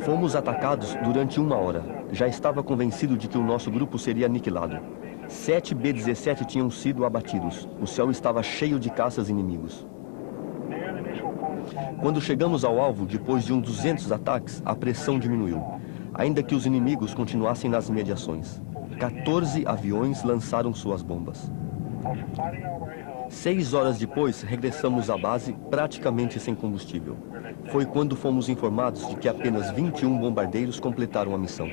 Fomos atacados durante 1 hora. Já estava convencido de que o nosso grupo seria aniquilado. 7 B-17 tinham sido abatidos. O céu estava cheio de caças inimigos. Quando chegamos ao alvo, depois de uns 200 ataques, a pressão diminuiu, ainda que os inimigos continuassem nas imediações. 14 aviões lançaram suas bombas. 6 horas depois, regressamos à base praticamente sem combustível. Foi quando fomos informados de que apenas 21 bombardeiros completaram a missão.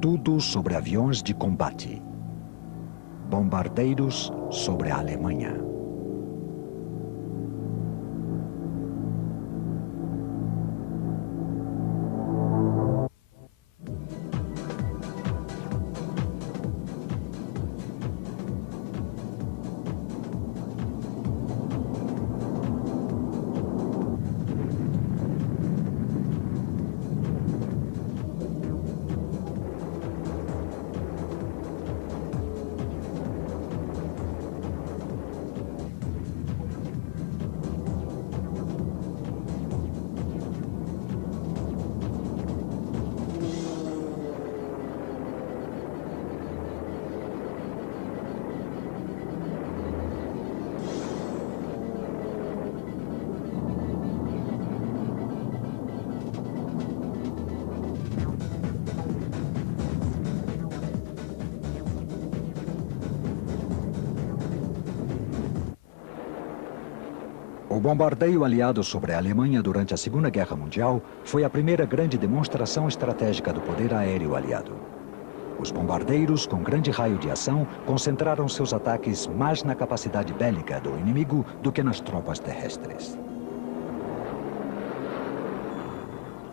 Tudo sobre aviões de combate. Bombardeiros sobre a Alemanha. O bombardeio aliado sobre a Alemanha durante a Segunda Guerra Mundial foi a primeira grande demonstração estratégica do poder aéreo aliado. Os bombardeiros, com grande raio de ação, concentraram seus ataques mais na capacidade bélica do inimigo do que nas tropas terrestres.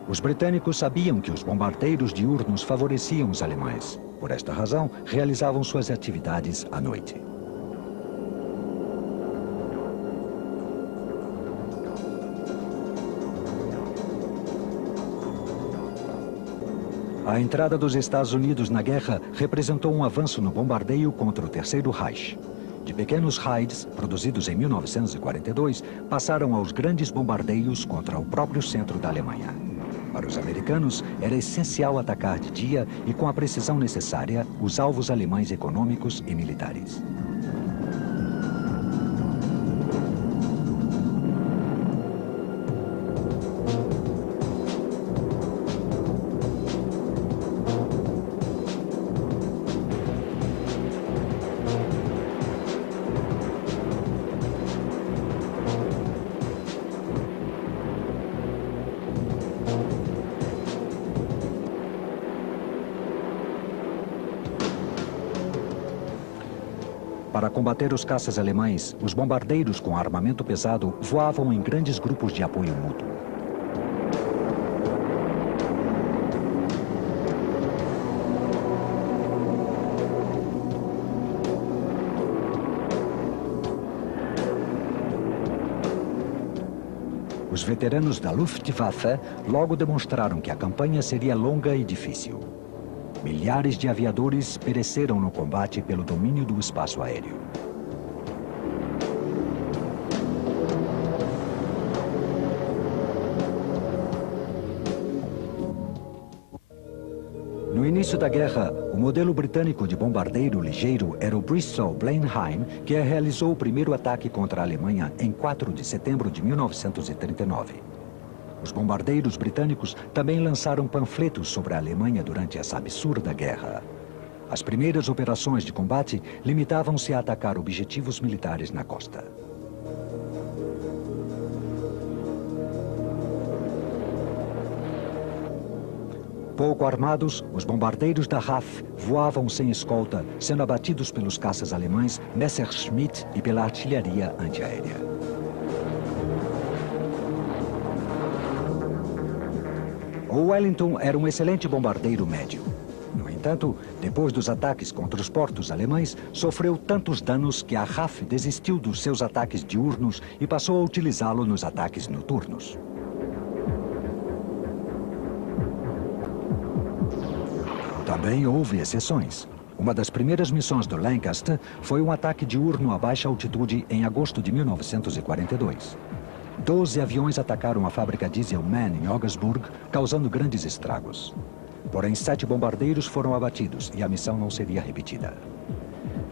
Os britânicos sabiam que os bombardeiros diurnos favoreciam os alemães. Por esta razão, realizavam suas atividades à noite. A entrada dos Estados Unidos na guerra representou um avanço no bombardeio contra o Terceiro Reich. De pequenos raids, produzidos em 1942, passaram aos grandes bombardeios contra o próprio centro da Alemanha. Para os americanos, era essencial atacar de dia e com a precisão necessária os alvos alemães econômicos e militares. Para combater os caças alemães, os bombardeiros com armamento pesado voavam em grandes grupos de apoio mútuo. Os veteranos da Luftwaffe logo demonstraram que a campanha seria longa e difícil. Milhares de aviadores pereceram no combate pelo domínio do espaço aéreo. No início da guerra, o modelo britânico de bombardeiro ligeiro era o Bristol Blenheim, que realizou o primeiro ataque contra a Alemanha em 4 de setembro de 1939. Os bombardeiros britânicos também lançaram panfletos sobre a Alemanha durante essa absurda guerra. As primeiras operações de combate limitavam-se a atacar objetivos militares na costa. Pouco armados, os bombardeiros da RAF voavam sem escolta, sendo abatidos pelos caças alemães Messerschmitt e pela artilharia antiaérea. O Wellington era um excelente bombardeiro médio. No entanto, depois dos ataques contra os portos alemães, sofreu tantos danos que a RAF desistiu dos seus ataques diurnos e passou a utilizá-lo nos ataques noturnos. Também houve exceções. Uma das primeiras missões do Lancaster foi um ataque diurno a baixa altitude em agosto de 1942. 12 aviões atacaram a fábrica Dieselman em Augsburg, causando grandes estragos. Porém, 7 bombardeiros foram abatidos e a missão não seria repetida.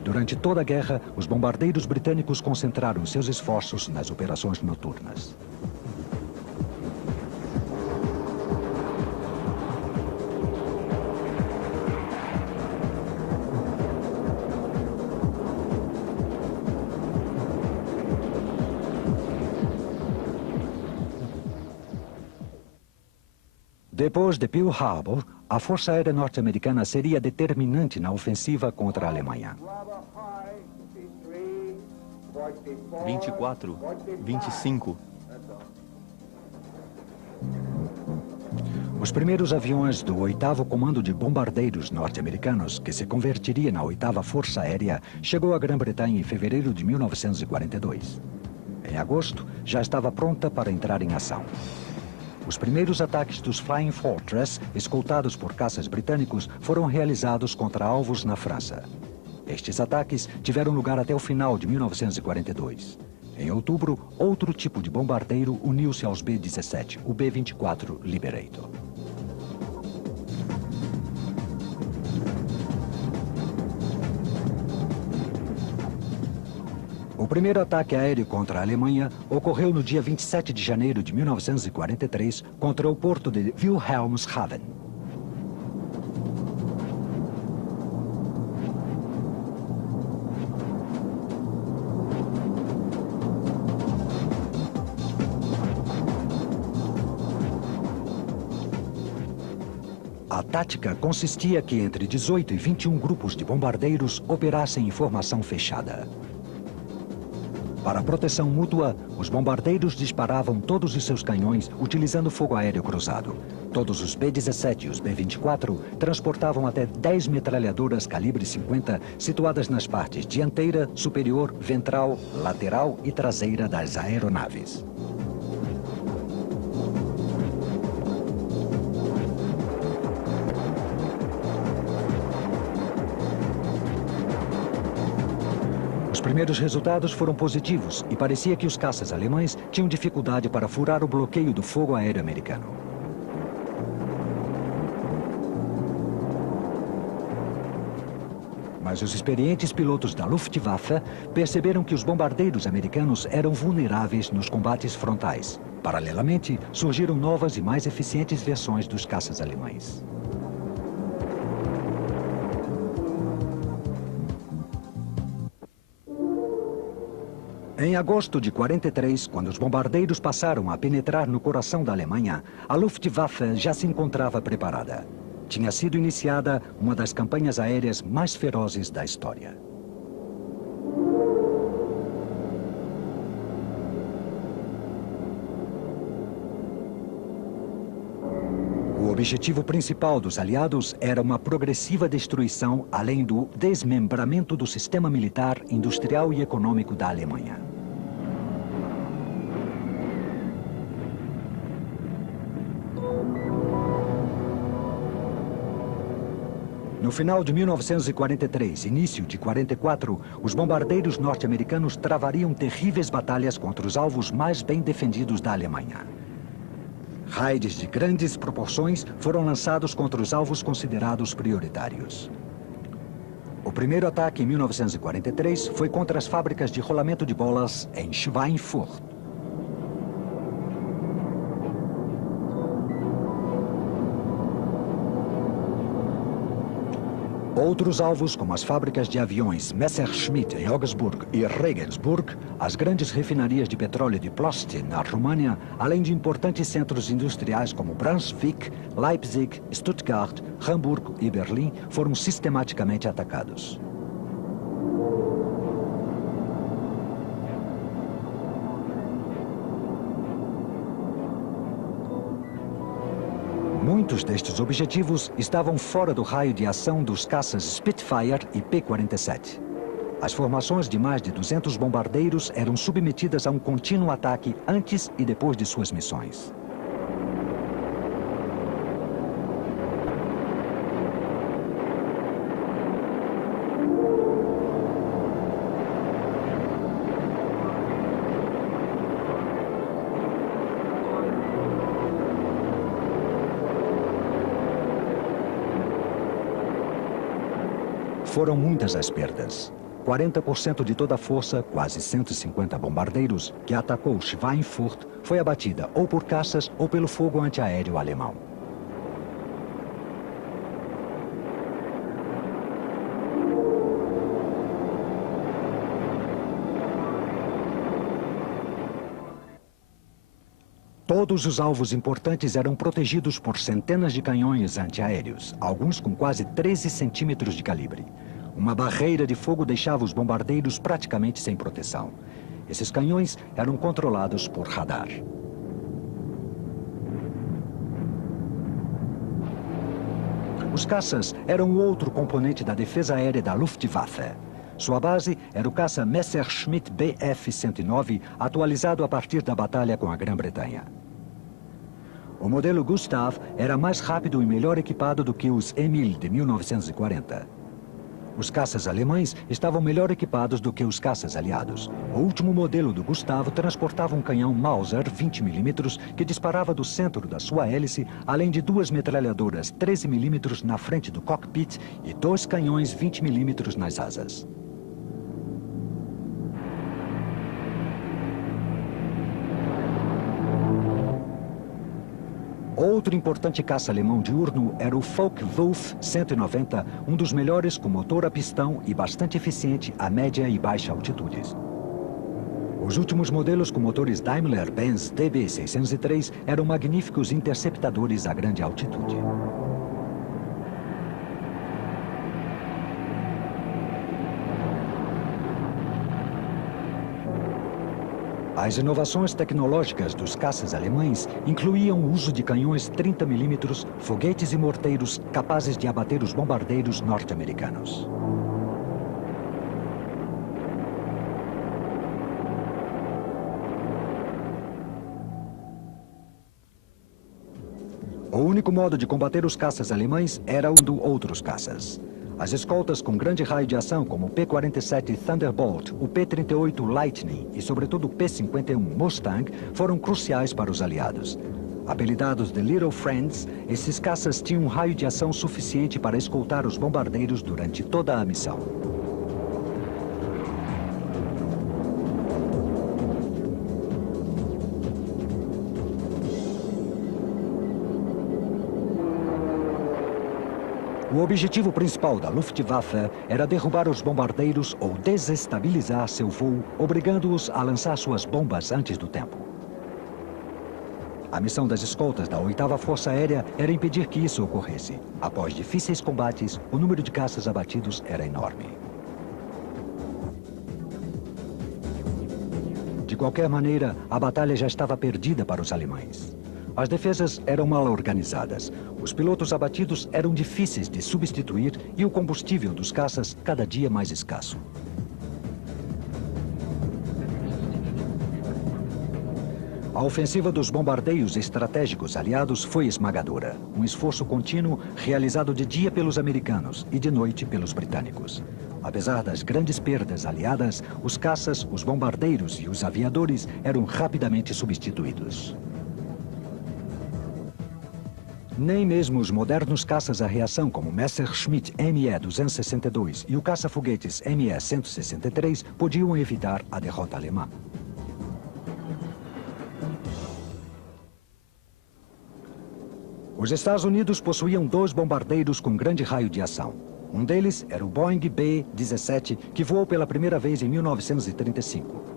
Durante toda a guerra, os bombardeiros britânicos concentraram seus esforços nas operações noturnas. Depois de Pearl Harbor, a Força Aérea Norte-Americana seria determinante na ofensiva contra a Alemanha. 24, 25. Os primeiros aviões do 8º Comando de Bombardeiros norte-americanos, que se convertiria na 8ª Força Aérea, chegou à Grã-Bretanha em fevereiro de 1942. Em agosto, já estava pronta para entrar em ação. Os primeiros ataques dos Flying Fortress, escoltados por caças britânicos, foram realizados contra alvos na França. Estes ataques tiveram lugar até o final de 1942. Em outubro, outro tipo de bombardeiro uniu-se aos B-17, o B-24 Liberator. O primeiro ataque aéreo contra a Alemanha ocorreu no dia 27 de janeiro de 1943 contra o porto de Wilhelmshaven. A tática consistia que entre 18 e 21 grupos de bombardeiros operassem em formação fechada. Para proteção mútua, os bombardeiros disparavam todos os seus canhões utilizando fogo aéreo cruzado. Todos os B-17 e os B-24 transportavam até 10 metralhadoras calibre 50 situadas nas partes dianteira, superior, ventral, lateral e traseira das aeronaves. Os primeiros resultados foram positivos e parecia que os caças alemães tinham dificuldade para furar o bloqueio do fogo aéreo americano. Mas os experientes pilotos da Luftwaffe perceberam que os bombardeiros americanos eram vulneráveis nos combates frontais. Paralelamente, surgiram novas e mais eficientes versões dos caças alemães. Em agosto de 43, quando os bombardeiros passaram a penetrar no coração da Alemanha, a Luftwaffe já se encontrava preparada. Tinha sido iniciada uma das campanhas aéreas mais ferozes da história. O objetivo principal dos aliados era uma progressiva destruição, além do desmembramento do sistema militar, industrial e econômico da Alemanha. No final de 1943 e início de 44, os bombardeiros norte-americanos travariam terríveis batalhas contra os alvos mais bem defendidos da Alemanha. Raids de grandes proporções foram lançados contra os alvos considerados prioritários. O primeiro ataque em 1943 foi contra as fábricas de rolamento de bolas em Schweinfurt. Outros alvos, como as fábricas de aviões Messerschmitt em Augsburg e Regensburg, as grandes refinarias de petróleo de Ploiești, na România, além de importantes centros industriais como Brunswick, Leipzig, Stuttgart, Hamburgo e Berlim, foram sistematicamente atacados. Muitos destes objetivos estavam fora do raio de ação dos caças Spitfire e P-47. As formações de mais de 200 bombardeiros eram submetidas a um contínuo ataque antes e depois de suas missões. Foram muitas as perdas. 40% de toda a força, quase 150 bombardeiros, que atacou Schweinfurt, foi abatida ou por caças ou pelo fogo antiaéreo alemão. Todos os alvos importantes eram protegidos por centenas de canhões antiaéreos, alguns com quase 13 centímetros de calibre. Uma barreira de fogo deixava os bombardeiros praticamente sem proteção. Esses canhões eram controlados por radar. Os caças eram outro componente da defesa aérea da Luftwaffe. Sua base era o caça Messerschmitt Bf-109, atualizado a partir da batalha com a Grã-Bretanha. O modelo Gustav era mais rápido e melhor equipado do que os Emil de 1940. Os caças alemães estavam melhor equipados do que os caças aliados. O último modelo do Gustavo transportava um canhão Mauser 20 mm que disparava do centro da sua hélice, além de 2 metralhadoras 13 mm na frente do cockpit e 2 canhões 20 mm nas asas. Outro importante caça alemão diurno era o Focke-Wulf 190, um dos melhores com motor a pistão e bastante eficiente a média e baixa altitudes. Os últimos modelos com motores Daimler-Benz DB603 eram magníficos interceptadores a grande altitude. As inovações tecnológicas dos caças alemães incluíam o uso de canhões 30 mm, foguetes e morteiros capazes de abater os bombardeiros norte-americanos. O único modo de combater os caças alemães era usando outros caças. As escoltas com grande raio de ação, como o P-47 Thunderbolt, o P-38 Lightning e, sobretudo, o P-51 Mustang, foram cruciais para os aliados. Apelidados de Little Friends, esses caças tinham um raio de ação suficiente para escoltar os bombardeiros durante toda a missão. O objetivo principal da Luftwaffe era derrubar os bombardeiros ou desestabilizar seu voo, obrigando-os a lançar suas bombas antes do tempo. A missão das escoltas da 8ª Força Aérea era impedir que isso ocorresse. Após difíceis combates, o número de caças abatidos era enorme. De qualquer maneira, a batalha já estava perdida para os alemães. As defesas eram mal organizadas, os pilotos abatidos eram difíceis de substituir e o combustível dos caças cada dia mais escasso. A ofensiva dos bombardeios estratégicos aliados foi esmagadora. Um esforço contínuo realizado de dia pelos americanos e de noite pelos britânicos. Apesar das grandes perdas aliadas, os caças, os bombardeiros e os aviadores eram rapidamente substituídos. Nem mesmo os modernos caças a reação como o Messerschmitt Me-262 e o caça-foguetes Me-163 podiam evitar a derrota alemã. Os Estados Unidos possuíam 2 bombardeiros com grande raio de ação. Um deles era o Boeing B-17, que voou pela primeira vez em 1935.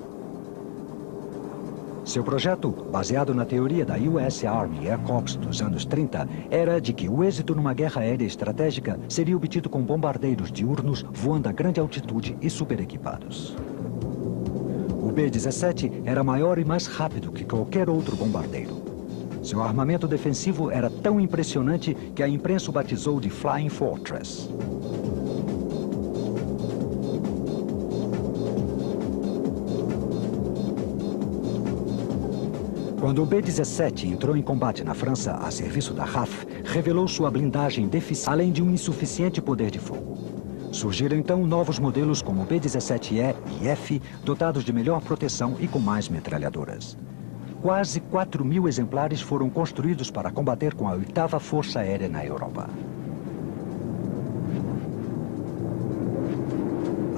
Seu projeto, baseado na teoria da US Army Air Corps dos anos 30, era de que o êxito numa guerra aérea estratégica seria obtido com bombardeiros diurnos voando a grande altitude e superequipados. O B-17 era maior e mais rápido que qualquer outro bombardeiro. Seu armamento defensivo era tão impressionante que a imprensa o batizou de Flying Fortress. Quando o B-17 entrou em combate na França a serviço da RAF, revelou sua blindagem deficiente, além de um insuficiente poder de fogo. Surgiram então novos modelos como o B-17E e F, dotados de melhor proteção e com mais metralhadoras. Quase 4.000 exemplares foram construídos para combater com a 8ª Força Aérea na Europa.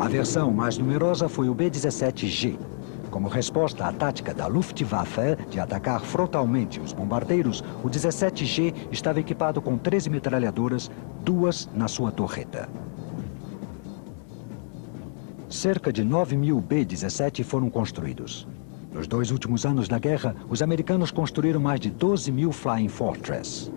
A versão mais numerosa foi o B-17G. Como resposta à tática da Luftwaffe de atacar frontalmente os bombardeiros, o 17G estava equipado com 13 metralhadoras, 2 na sua torreta. Cerca de 9.000 B-17 foram construídos. Nos 2 últimos anos da guerra, os americanos construíram mais de 12.000 Flying Fortress.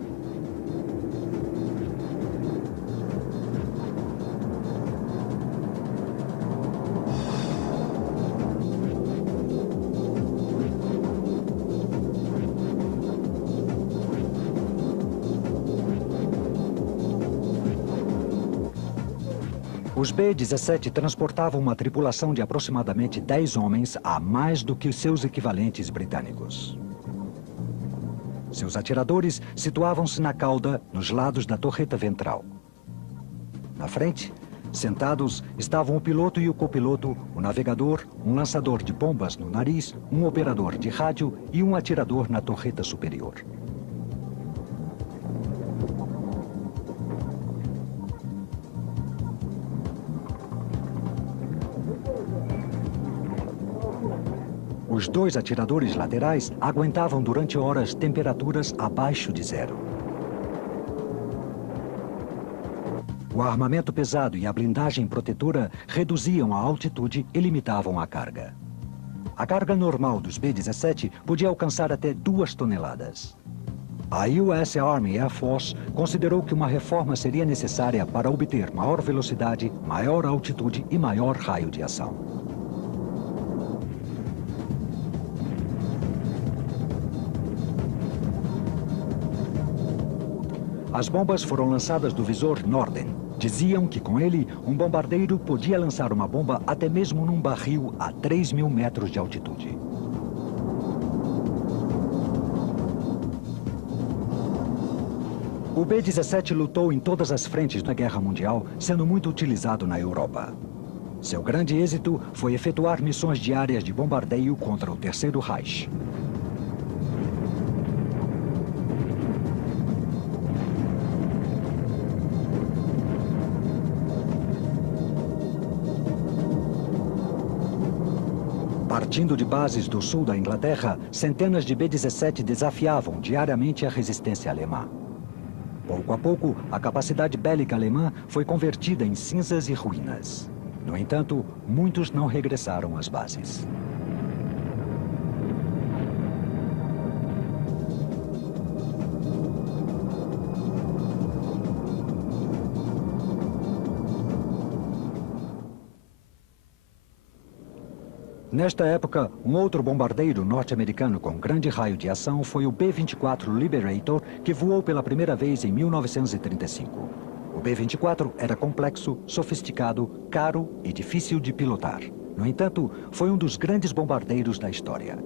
Os B-17 transportavam uma tripulação de aproximadamente 10 homens a mais do que seus equivalentes britânicos. Seus atiradores situavam-se na cauda, nos lados da torreta ventral. Na frente, sentados, estavam o piloto e o copiloto, o navegador, um lançador de bombas no nariz, um operador de rádio e um atirador na torreta superior. Os 2 atiradores laterais aguentavam durante horas temperaturas abaixo de 0. O armamento pesado e a blindagem protetora reduziam a altitude e limitavam a carga. A carga normal dos B-17 podia alcançar até 2 toneladas. A US Army Air Force considerou que uma reforma seria necessária para obter maior velocidade, maior altitude e maior raio de ação. As bombas foram lançadas do visor Norden. Diziam que com ele, um bombardeiro podia lançar uma bomba até mesmo num barril a 3.000 metros de altitude. O B-17 lutou em todas as frentes da Guerra Mundial, sendo muito utilizado na Europa. Seu grande êxito foi efetuar missões diárias de bombardeio contra o Terceiro Reich. Partindo de bases do sul da Inglaterra, centenas de B-17 desafiavam diariamente a resistência alemã. Pouco a pouco, a capacidade bélica alemã foi convertida em cinzas e ruínas. No entanto, muitos não regressaram às bases. Nesta época, um outro bombardeiro norte-americano com grande raio de ação foi o B-24 Liberator, que voou pela primeira vez em 1935. O B-24 era complexo, sofisticado, caro e difícil de pilotar. No entanto, foi um dos grandes bombardeiros da história.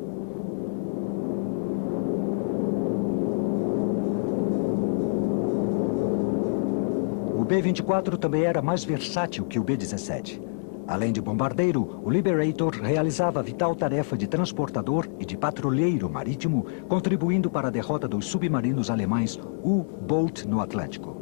O B-24 também era mais versátil que o B-17. Além de bombardeiro, o Liberator realizava a vital tarefa de transportador e de patrulheiro marítimo, contribuindo para a derrota dos submarinos alemães U-Boat no Atlântico.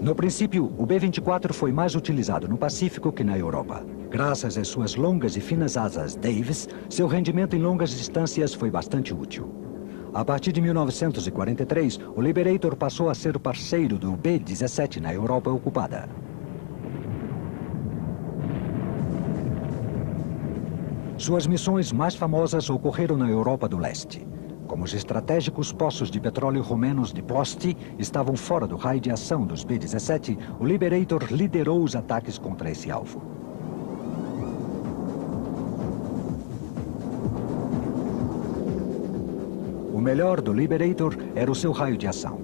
No princípio, o B-24 foi mais utilizado no Pacífico que na Europa. Graças às suas longas e finas asas Davis, seu rendimento em longas distâncias foi bastante útil. A partir de 1943, o Liberator passou a ser o parceiro do B-17 na Europa ocupada. Suas missões mais famosas ocorreram na Europa do Leste. Como os estratégicos poços de petróleo romenos de Plosti estavam fora do raio de ação dos B-17, o Liberator liderou os ataques contra esse alvo. O melhor do Liberator era o seu raio de ação.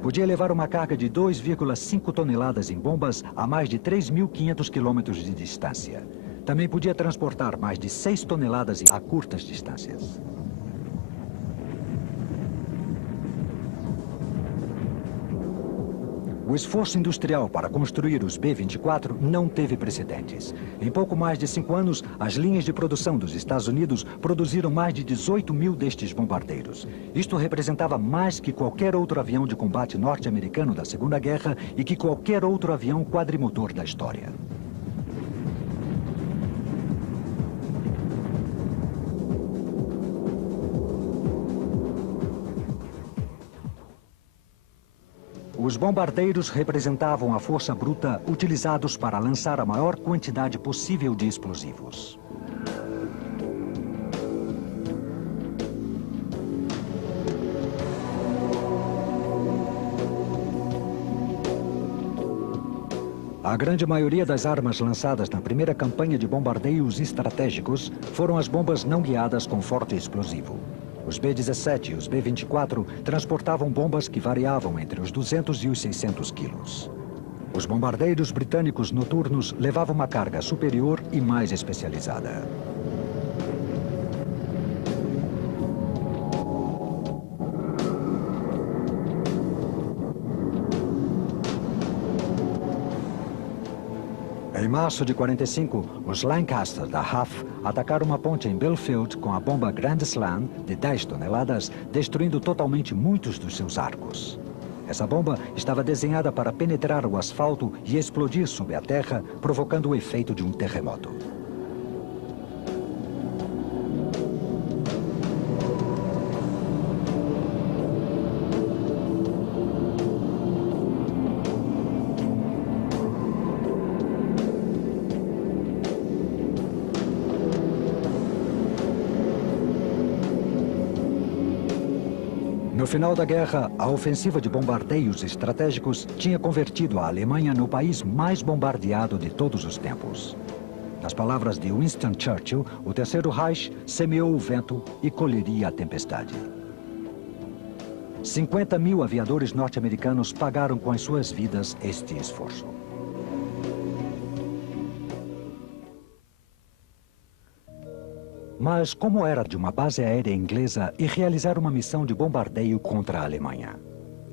Podia levar uma carga de 2,5 toneladas em bombas a mais de 3.500 quilômetros de distância. Também podia transportar mais de 6 toneladas a curtas distâncias. O O esforço industrial para construir os B-24 não teve precedentes. Em pouco mais de 5 anos, as linhas de produção dos Estados Unidos produziram mais de 18 mil destes bombardeiros. Isto representava mais que qualquer outro avião de combate norte-americano da Segunda Guerra e que qualquer outro avião quadrimotor da história. Os bombardeiros representavam a força bruta utilizados para lançar a maior quantidade possível de explosivos. A grande maioria das armas lançadas na primeira campanha de bombardeios estratégicos foram as bombas não guiadas com forte explosivo. Os B-17 e os B-24 transportavam bombas que variavam entre os 200 e os 600 quilos. Os bombardeiros britânicos noturnos levavam uma carga superior e mais especializada. Em março de 45, os Lancaster da RAF atacaram uma ponte em Belfield com a bomba Grand Slam de 10 toneladas, destruindo totalmente muitos dos seus arcos. Essa bomba estava desenhada para penetrar o asfalto e explodir sob a terra, provocando o efeito de um terremoto. No final da guerra, a ofensiva de bombardeios estratégicos tinha convertido a Alemanha no país mais bombardeado de todos os tempos. Nas palavras de Winston Churchill, o Terceiro Reich semeou o vento e colheria a tempestade. 50 mil aviadores norte-americanos pagaram com as suas vidas este esforço. Mas como era de uma base aérea inglesa e realizar uma missão de bombardeio contra a Alemanha?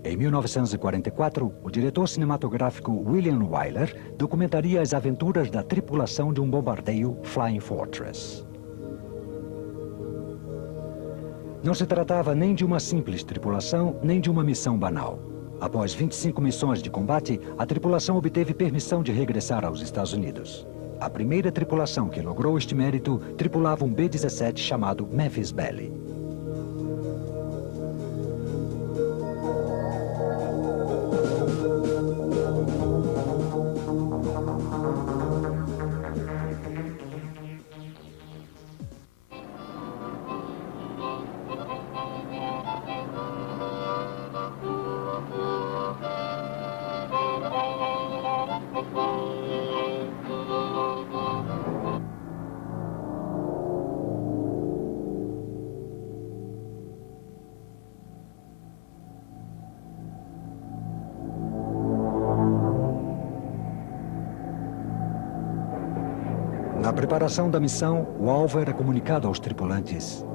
Em 1944, o diretor cinematográfico William Wyler documentaria as aventuras da tripulação de um bombardeio Flying Fortress. Não se tratava nem de uma simples tripulação, nem de uma missão banal. Após 25 missões de combate, a tripulação obteve permissão de regressar aos Estados Unidos. A primeira tripulação que logrou este mérito tripulava um B-17 chamado Memphis Belle. Na preparação da missão, o alvo era comunicado aos tripulantes,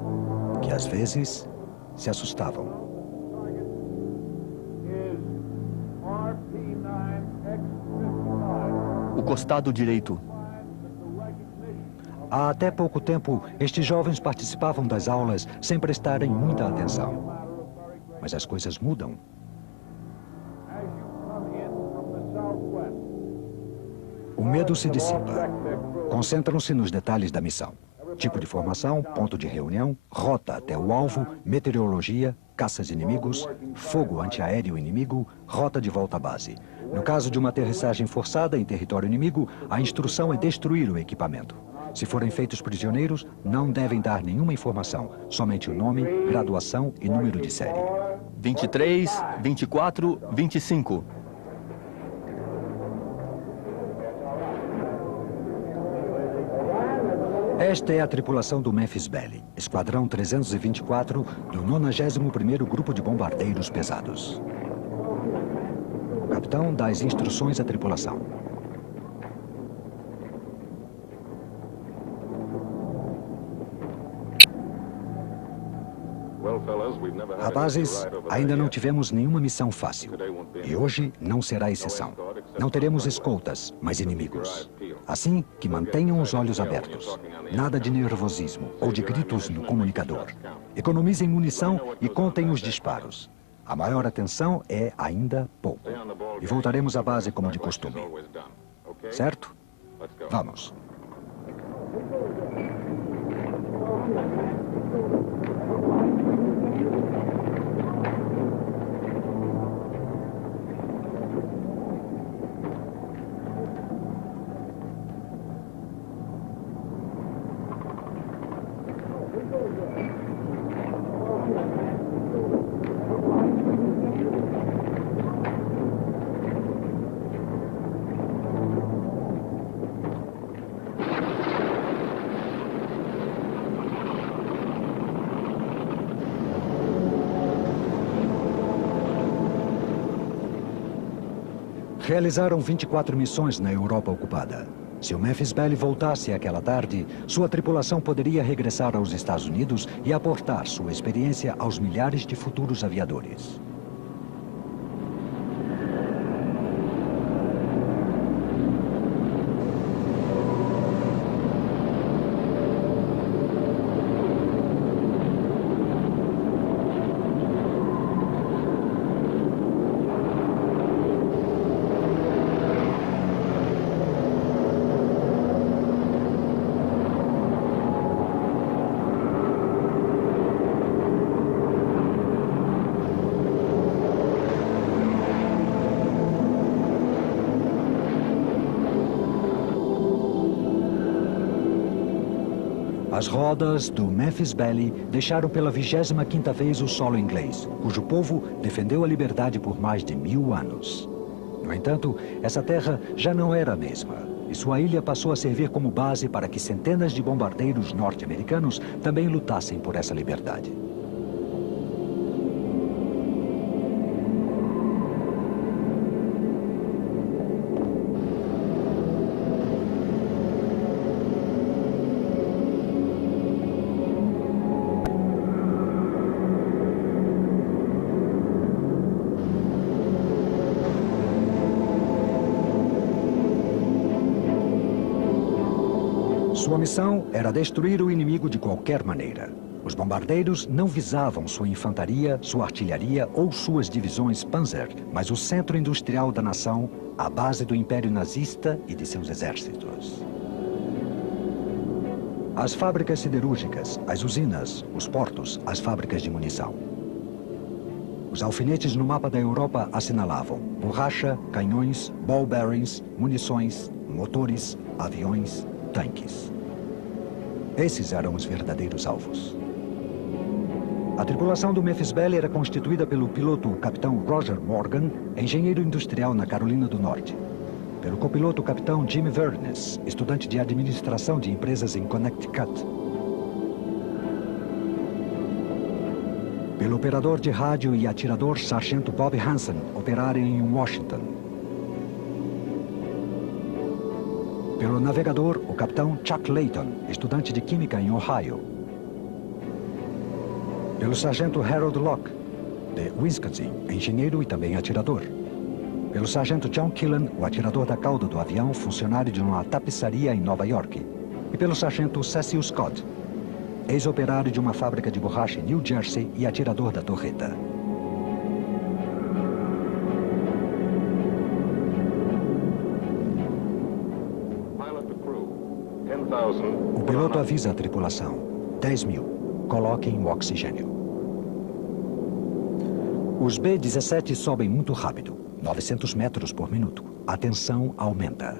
que às vezes se assustavam. O costado direito. Há até pouco tempo, estes jovens participavam das aulas sem prestarem muita atenção. Mas as coisas mudam. O medo se dissipa. Concentram-se nos detalhes da missão. Tipo de formação, ponto de reunião, rota até o alvo, meteorologia, caças inimigos, fogo antiaéreo inimigo, rota de volta à base. No caso de uma aterrissagem forçada em território inimigo, a instrução é destruir o equipamento. Se forem feitos prisioneiros, não devem dar nenhuma informação, somente o nome, graduação e número de série. 23, 24, 25. Esta é a tripulação do Memphis Belle, Esquadrão 324 do 91º Grupo de Bombardeiros Pesados. O capitão dá as instruções à tripulação. Rapazes, ainda não tivemos nenhuma missão fácil. E hoje não será exceção. Não teremos escoltas, mas inimigos. Assim que mantenham os olhos abertos. Nada de nervosismo ou de gritos no comunicador. Economizem munição e contem os disparos. A maior atenção é ainda pouco. E voltaremos à base como de costume. Certo? Vamos. Realizaram 24 missões na Europa ocupada. Se o Memphis Belle voltasse aquela tarde, sua tripulação poderia regressar aos Estados Unidos e aportar sua experiência aos milhares de futuros aviadores. As rodas do Memphis Belle deixaram pela 25ª vez o solo inglês, cujo povo defendeu a liberdade por mais de 1000 anos. No entanto, essa terra já não era a mesma, e sua ilha passou a servir como base para que centenas de bombardeiros norte-americanos também lutassem por essa liberdade. Sua missão era destruir o inimigo de qualquer maneira. Os bombardeiros não visavam sua infantaria, sua artilharia ou suas divisões Panzer, mas o centro industrial da nação, a base do Império Nazista e de seus exércitos. As fábricas siderúrgicas, as usinas, os portos, as fábricas de munição. Os alfinetes no mapa da Europa assinalavam borracha, canhões, ball bearings, munições, motores, aviões, tanques. Esses eram os verdadeiros alvos. A tripulação do Memphis Belle era constituída pelo piloto capitão Roger Morgan, engenheiro industrial na Carolina do Norte. Pelo copiloto capitão Jimmy Vernes, estudante de administração de empresas em Connecticut. Pelo operador de rádio e atirador sargento Bob Hansen, operário em Washington. Pelo navegador, o capitão Chuck Layton, estudante de química em Ohio. Pelo sargento Harold Locke, de Wisconsin, engenheiro e também atirador. Pelo sargento John Killen, o atirador da cauda do avião, funcionário de uma tapeçaria em Nova York. E pelo sargento Cecil Scott, ex-operário de uma fábrica de borracha em New Jersey e atirador da torreta. O piloto avisa a tripulação. 10.000. Coloquem o oxigênio. Os B-17 sobem muito rápido. 900 metros por minuto. A tensão aumenta.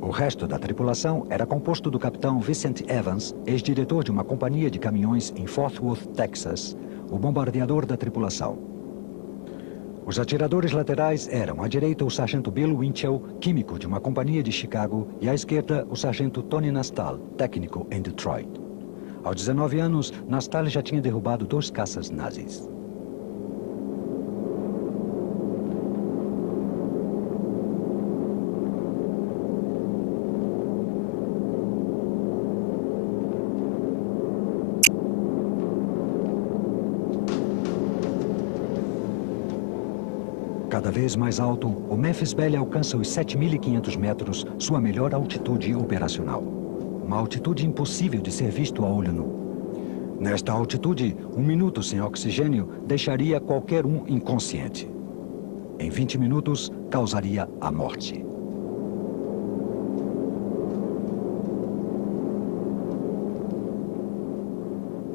O resto da tripulação era composto do capitão Vincent Evans, ex-diretor de uma companhia de caminhões em Fort Worth, Texas, o bombardeador da tripulação. Os atiradores laterais eram, à direita, o sargento Bill Winchell, químico de uma companhia de Chicago, e à esquerda, o sargento Tony Nastal, técnico em Detroit. Aos 19 anos, Nastal já tinha derrubado 2 caças nazis. Cada vez mais alto, o Memphis Belle alcança os 7.500 metros, sua melhor altitude operacional. Uma altitude impossível de ser visto a olho nu. Nesta altitude, 1 minuto sem oxigênio deixaria qualquer um inconsciente. Em 20 minutos, causaria a morte.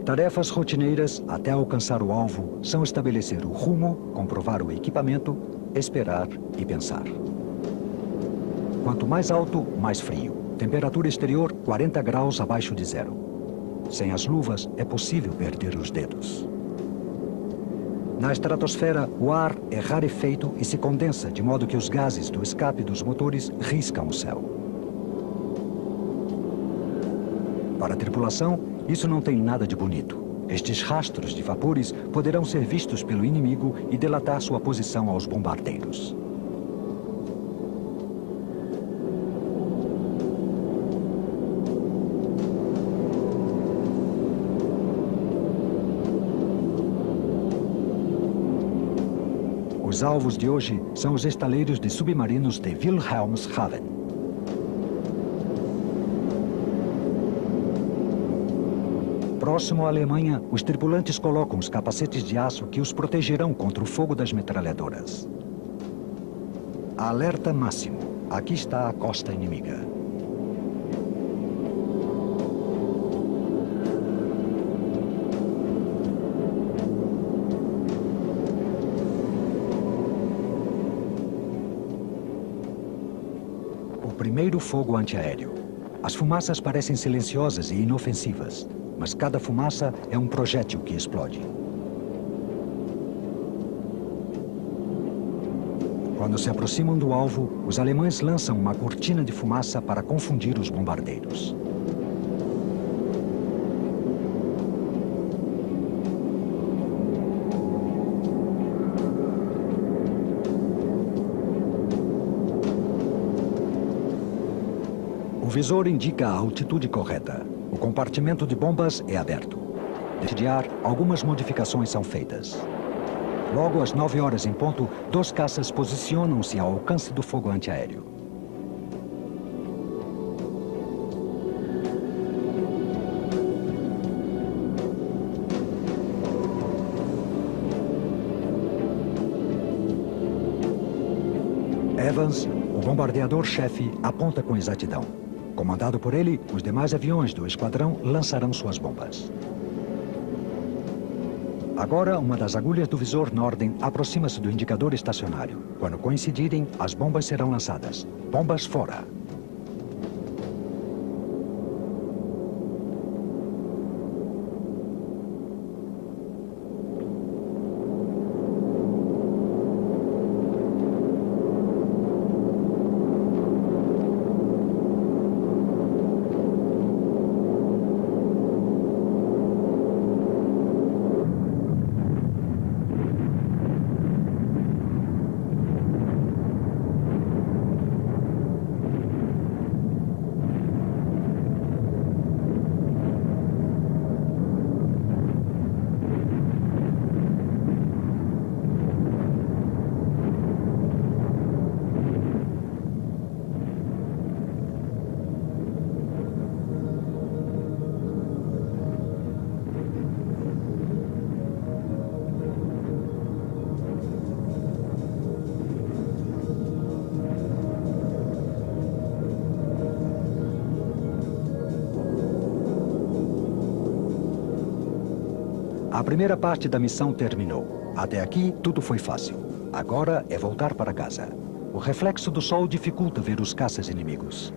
Tarefas rotineiras até alcançar o alvo são estabelecer o rumo, comprovar o equipamento, esperar e pensar. Quanto mais alto, mais frio. Temperatura exterior 40 graus abaixo de zero. Sem as luvas, é possível perder os dedos. Na estratosfera, o ar é rarefeito e se condensa, de modo que os gases do escape dos motores riscam o céu. Para a tripulação, isso não tem nada de bonito. Estes rastros de vapores poderão ser vistos pelo inimigo e delatar sua posição aos bombardeiros. Os alvos de hoje são os estaleiros de submarinos de Wilhelmshaven. Próximo à Alemanha, os tripulantes colocam os capacetes de aço que os protegerão contra o fogo das metralhadoras. Alerta máximo. Aqui está a costa inimiga. O primeiro fogo antiaéreo. As fumaças parecem silenciosas e inofensivas. Mas cada fumaça é um projétil que explode. Quando se aproximam do alvo, os alemães lançam uma cortina de fumaça para confundir os bombardeiros. O visor indica a altitude correta. O compartimento de bombas é aberto. De ar, algumas modificações são feitas. Logo às 9 horas em ponto, 2 caças posicionam-se ao alcance do fogo antiaéreo. Evans, o bombardeador-chefe, aponta com exatidão. Comandado por ele, os demais aviões do esquadrão lançarão suas bombas. Agora, uma das agulhas do visor Norden aproxima-se do indicador estacionário. Quando coincidirem, as bombas serão lançadas. Bombas fora! A primeira parte da missão terminou. Até aqui, tudo foi fácil. Agora é voltar para casa. O reflexo do sol dificulta ver os caças inimigos.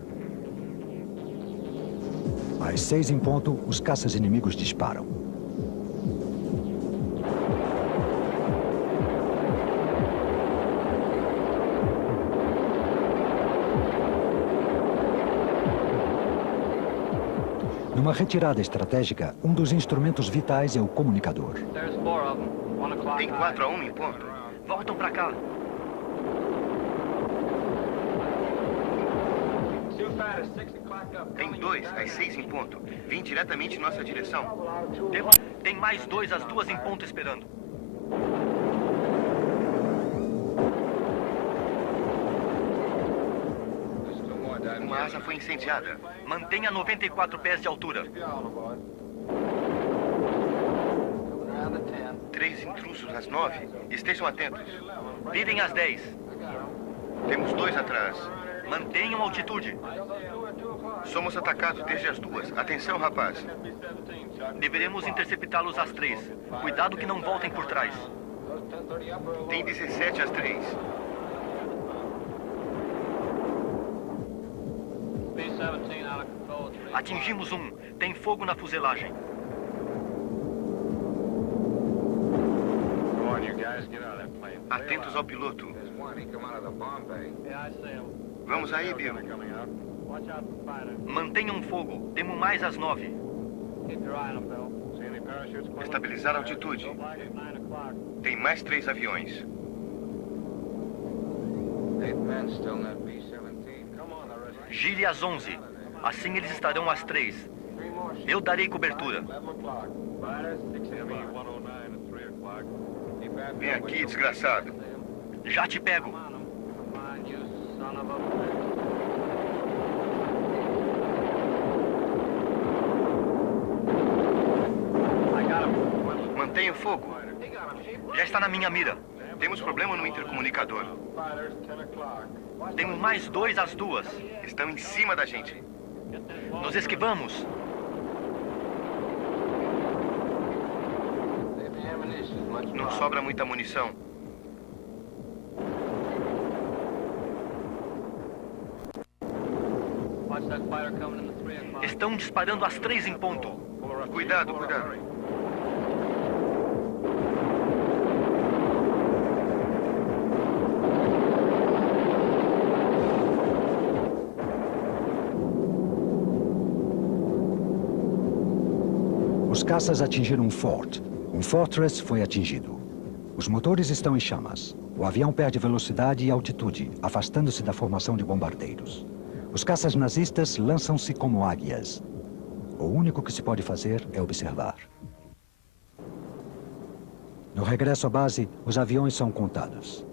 Às 6 em ponto, os caças inimigos disparam. Numa retirada estratégica, um dos instrumentos vitais é o comunicador. Tem 4 a 1 em ponto. Voltam pra cá. Tem 2 às 6 em ponto. Vim diretamente em nossa direção. Tem mais 2 às 2 em ponto esperando. Uma asa foi incendiada. Mantenha 94 pés de altura. 3 intrusos às 9. Estejam atentos. Virem às 10. Temos 2 atrás. Mantenham altitude. Somos atacados desde as 2. Atenção, rapaz. Deveremos interceptá-los às 3. Cuidado que não voltem por trás. Tem 17 às 3. Atingimos um. Tem fogo na fuselagem. Atentos ao piloto. Vamos aí, Bill. Mantenham fogo. Temos mais às 9. Estabilizar a altitude. Tem mais 3 aviões. Gire às 11. Assim eles estarão às 3. Eu darei cobertura. Vem aqui, desgraçado. Já te pego. Mantenha o fogo. Já está na minha mira. Temos problema no intercomunicador. Temos mais 2 às 2. Estão em cima da gente. Nos esquivamos. Não sobra muita munição. Estão disparando às 3 em ponto. Cuidado, cuidado. Os caças atingiram um fort. Um Fortress foi atingido. Os motores estão em chamas. O avião perde velocidade e altitude, afastando-se da formação de bombardeiros. Os caças nazistas lançam-se como águias. O único que se pode fazer é observar. No regresso à base, os aviões são contados.